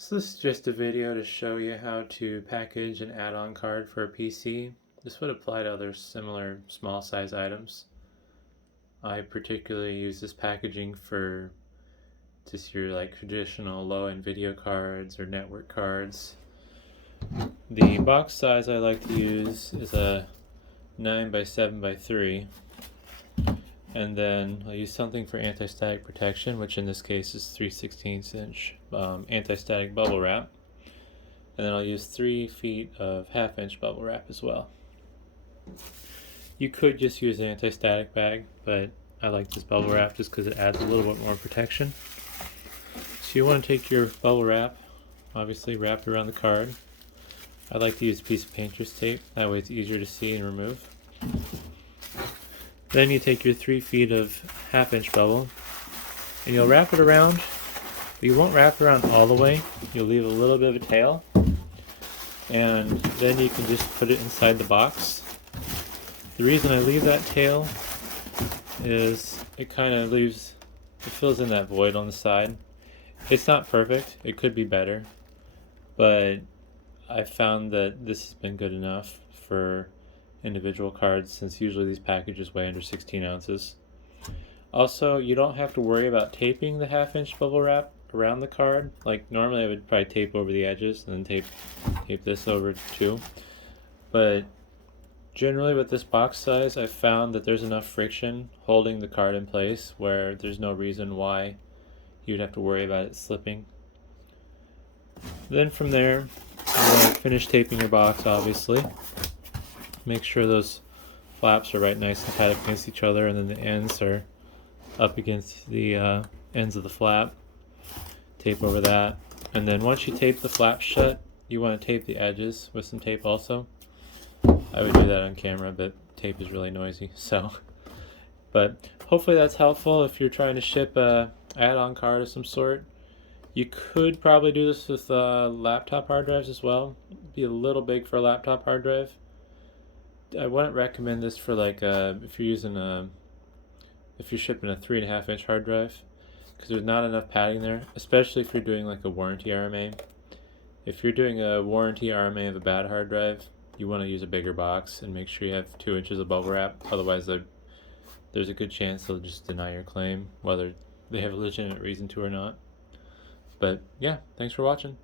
So this is just a video to show you how to package an add-on card for a PC. This would apply to other similar small size items. I particularly use this packaging for just your traditional low-end video cards or network cards. The box size I like to use is a 9 by 7 by 3, and then I'll use something for anti-static protection, which in this case is 3/16 inch anti-static bubble wrap, and then I'll use 3 feet of 1/2 inch bubble wrap as well. You could just use an anti-static bag, but I like this bubble wrap just because it adds a little bit more protection. So you want to take your bubble wrap, obviously wrap it around the card. I like to use a piece of painter's tape, that way it's easier to see and remove. Then you take your 3 feet of 1/2 inch bubble and you'll wrap it around, but you won't wrap it around all the way. You'll leave a little bit of a tail, and then you can just put it inside the box. The reason I leave that tail is it fills in that void on the side. It's not perfect, it could be better, but I found that this has been good enough for individual cards, since usually these packages weigh under 16 ounces. Also, you don't have to worry about taping the 1/2 inch bubble wrap around the card. Like normally I would probably tape over the edges and then tape this over too. But generally with this box size, I've found that there's enough friction holding the card in place where there's no reason why you'd have to worry about it slipping. Then from there, you want to finish taping your box, obviously. Make sure those flaps are right nice and tight up against each other, and then the ends are up against the ends of the flap. Tape over that, and then once you tape the flap shut, you want to tape the edges with some tape also. I would do that on camera, but tape is really noisy, so. But hopefully that's helpful if you're trying to ship a add-on card of some sort. You could probably do this with laptop hard drives as well. It'd be a little big for a laptop hard drive. I wouldn't recommend this for if you're shipping a 3.5 inch hard drive, because there's not enough padding there, especially if you're doing like a warranty RMA. If you're doing a warranty RMA of a bad hard drive, you want to use a bigger box and make sure you have 2 inches of bubble wrap. Otherwise, there's a good chance they'll just deny your claim, whether they have a legitimate reason to or not. But yeah, thanks for watching.